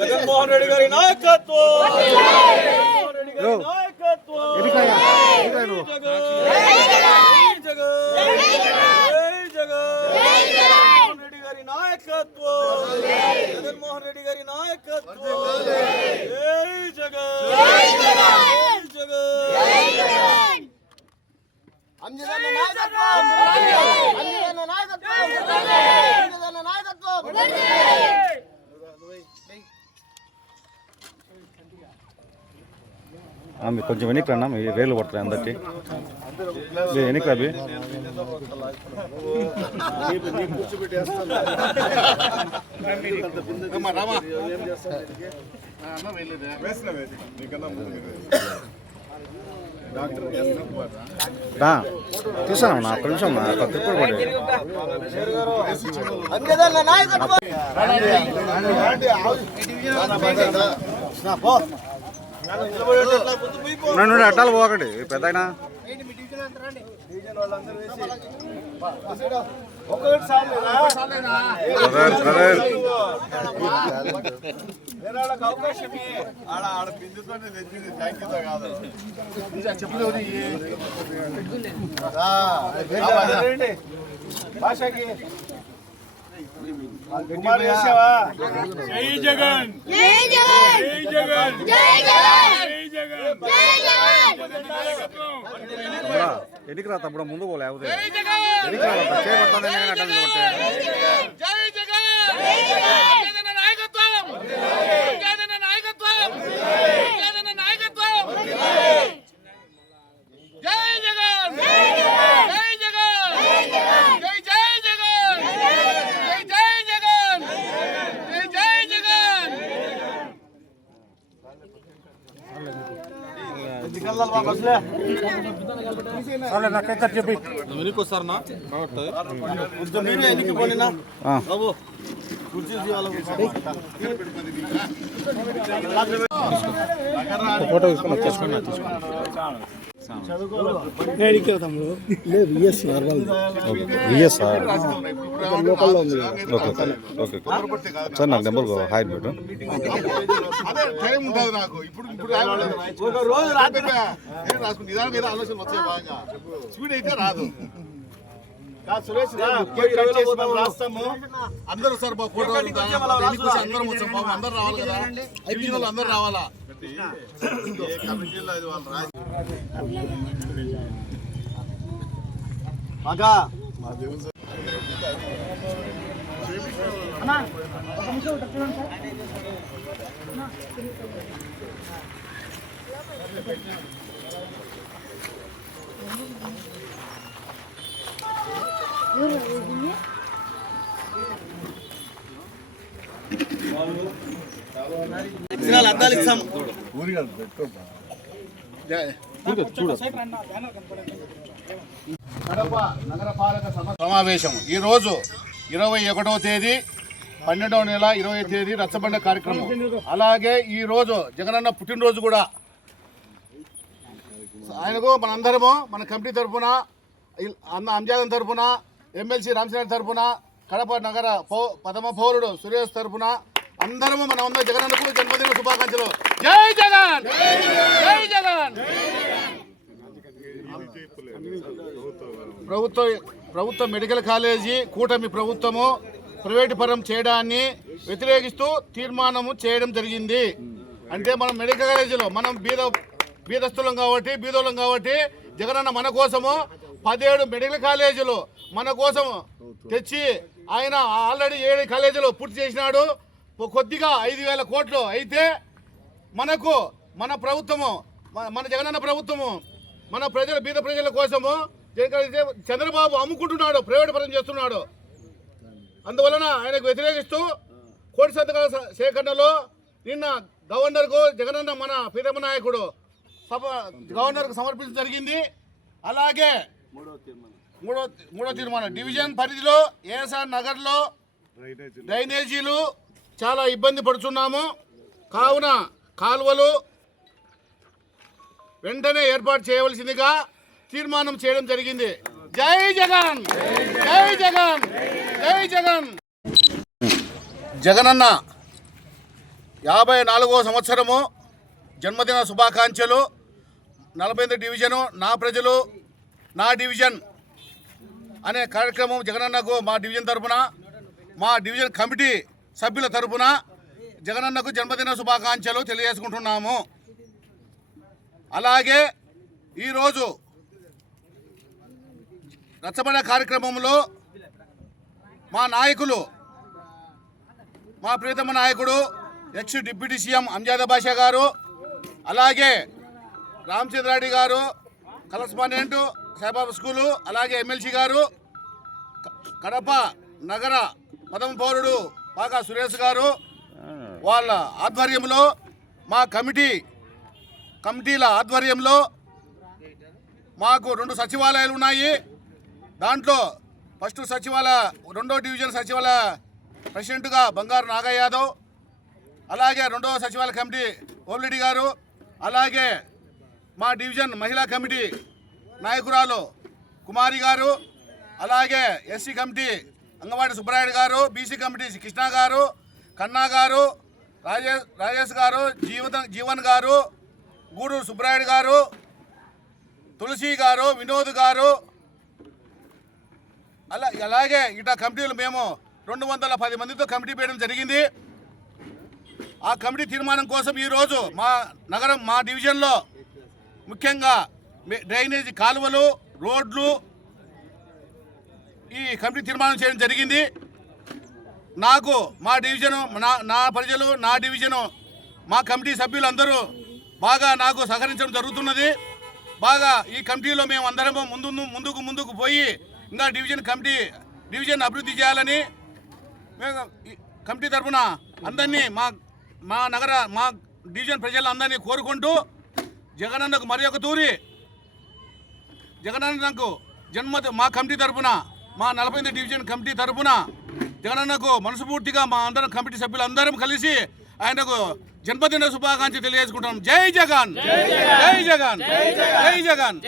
జగన్మోహన్ రెడ్డి గారి నాయకత్వం జగన్మోహన్ రెడ్డి గారి నాయకత్వం జై జగన్ జై జగన్ జై జగన్ జగన్మోహన్ రెడ్డి గారి నాయకత్వం జగన్మోహన్ రెడ్డి గారి నాయకత్వం జై జగన్ జై జగన్ అంజదన్న నాయకత్వం అంజదన్న నాయకత్వం అంజదన్న నాయకత్వం ఆ, మీరు కొంచెం వెనక్కి రండి మీ వేలు పడుతుంది అందరికి. మీరు వెనక్కి అవి చూసాను నా ఒక్క నిమిషం తిప్పుడు పడి నుండి అట్టాలు పోకండి పెద్ద అయినా బ్రదర్ బ్రదర్ అవకాశం ఆడ ఆడ బిందుతోనే తెచ్చింది. థ్యాంక్ యూ కాదు. రండి. భాషకి. జై జగన్. జై జగన్. జై జగన్. జై జగన్. జై జగన్. జై జగన్. నాయకత్వం తమ్ముడా ఎన్నికి రా తమ్ముడా ముందు పోలే అవుతుంది ఎన్నికి రా చేయబడతాను అడ్డం కొట్టే జై జగన్ జగన్ నాయకత్వం! జగన్ నాయకత్వం! జగన్ నాయకత్వం జై జగన్! జై జగన్! జై జై జగన్! జై జై జగన్! జై జై జగన్! కొంచెం మీరే ఎన్నికి పోయినా ఆ. బాబు. ఫోటో తీసుకుని వచ్చేసుకున్నా VS sir okay okay sir నాకు నెంబర్ హాయ్ పెట్టు అదే టైం ఉంటుంది నాకు. ఇప్పుడు ఇప్పుడు రాయలేదు. ఒక రోజు రాత్రి నేను రాసుకుని నిదానం మీద ఆలోచన వచ్చాయి బాగా. స్పీడ్ అయితే రాదు. రాస్తాము. అందరూ సార్ మా ఫోటో. అందరం వచ్చాం బాబు అందరు రావాలి కదా? డివిజన్ వాళ్ళు అందరు రావాలా? మగా. ఇచ్చినాలు అద్దాలు కడప నగరపాలక సమావేశం. ఈ రోజు ఇరవై ఒకటవ తేదీ పన్నెండవ నెల ఇరవై తేదీ రచ్చబండ కార్యక్రమం. అలాగే ఈ రోజు జగనన్న పుట్టినరోజు కూడా. ఆయనకు మనందరము మన కమిటీ తరఫున అన్న అంజాదం తరఫున ఎమ్మెల్సీ రామచంద్ర తరఫున కడప నగర పౌ ప్రథమ పౌరుడు సురేష్ తరఫున అందరము మన ఉన్న జగనన్నకు జన్మదిన శుభాకాంక్షలు. జై జగన్! జై జగన్! ప్రభుత్వ ప్రభుత్వ మెడికల్ కాలేజీ కూటమి ప్రభుత్వము ప్రైవేటు పరం చేయడాన్ని వ్యతిరేకిస్తూ తీర్మానము చేయడం జరిగింది. అంటే మనం మెడికల్ కాలేజీలో మనం బీద బీదస్తులం కాబట్టి బీదోళం కాబట్టి జగనన్న మన కోసము పదిహేడు మెడికల్ కాలేజీలు మన కోసం తెచ్చి ఆయన ఆల్రెడీ ఏడు కాలేజీలు పూర్తి చేసినాడు. కొద్దిగా ఐదు వేల కోట్లు అయితే మనకు మన ప్రభుత్వము మన- మన జగనన్న ప్రభుత్వము మన ప్రజల బీద ప్రజల కోసము చంద్రబాబు అమ్ముకుంటున్నాడు ప్రైవేట్ పరం చేస్తున్నాడు. అందువలన ఆయనకు వ్యతిరేకిస్తూ కోటి సంతకాల సేకరణలో నిన్న గవర్నర్కు జగనన్న మన ప్రీతమ నాయకుడు సభ గవర్నర్కు సమర్పించడం జరిగింది. అలాగే మూడో మూడో తీర్మానం. డివిజన్ పరిధిలో ఏఎస్ఆర్ నగర్లో డ్రైనేజీలు చాలా ఇబ్బంది పడుతున్నాము. కావున కాలువలు వెంటనే ఏర్పాటు చేయవలసిందిగా తీర్మానం చేయడం జరిగింది. జై జగన్! జై జగన్! జై జగన్! జగనన్న యాభై నాలుగో సంవత్సరము జన్మదిన శుభాకాంక్షలు. నలభై ఎనిమిది డివిజను నా ప్రజలు నా డివిజన్ అనే కార్యక్రమం జగనన్నకు మా డివిజన్ తరపున మా డివిజన్ కమిటీ సభ్యుల తరపున జగనన్నకు జన్మదిన శుభాకాంక్షలు తెలియజేసుకుంటున్నాము. అలాగే ఈరోజు రచ్చబండ కార్యక్రమంలో మా నాయకులు మా ప్రియతమ నాయకుడు ex deputy CM Amjad Basha గారు అలాగే రామచంద్రారెడ్డి గారు కరస్పాండెంట్ సాయిబాబా స్కూలు అలాగే ఎమ్మెల్సీ గారు కడప నగర పదం పౌరుడు పాకా సురేష్ గారు వాళ్ళ ఆధ్వర్యంలో మా కమిటీ కమిటీల ఆధ్వర్యంలో మాకు రెండు సచివాలయాలు ఉన్నాయి. దాంట్లో ఫస్ట్ సచివాలయ రెండో డివిజన్ సచివాలయ ప్రెసిడెంట్గా బంగారు నాగయ్య అలాగే రెండవ సచివాలయ కమిటీ ఓల్రెడ్డి గారు అలాగే మా డివిజన్ మహిళా కమిటీ నాయకురాలు కుమారి గారు అలాగే ఎస్సీ కమిటీ అంగవాడి సుబ్బరాయుడు గారు బీసీ కమిటీ కృష్ణ గారు కన్నా గారు రాజేష్ రాజేష్ గారు జీవన జీవన్ గారు గూడూరు సుబ్బరాయుడు గారు తులసి గారు వినోద్ గారు అలా అలాగే ఇట కమిటీలు మేము రెండు వందల పది మందితో కమిటీ వేయడం జరిగింది. ఆ కమిటీ తీర్మానం కోసం ఈరోజు మా నగరం మా డివిజన్లో ముఖ్యంగా డ్రైనేజీ కాలువలు రోడ్లు ఈ కమిటీ తీర్మానం చేయడం జరిగింది. నాకు మా డివిజను నా నా ప్రజలు నా డివిజను మా కమిటీ సభ్యులందరూ బాగా నాకు సహకరించడం జరుగుతున్నది. బాగా ఈ కమిటీలో మేము అందరము ముందు ముందుకు ముందుకు పోయి ఇంకా డివిజన్ కమిటీ డివిజన్ అభివృద్ధి చేయాలని మేము కమిటీ తరఫున అందరినీ మా మా నగర మా డివిజన్ ప్రజలందరినీ కోరుకుంటూ జగనన్నకు మరి ఒక తూరి జగనన్నకు జన్మ మా కమిటీ తరపున మా నలభై ఎనిమిది డివిజన్ కమిటీ తరఫున జగనన్నకు మనస్ఫూర్తిగా మా అందరం కమిటీ సభ్యులందరం కలిసి ఆయనకు జన్మదిన శుభాకాంక్షలు తెలియజేసుకుంటాం జై జగన్! జై జగన్! జై జగన్!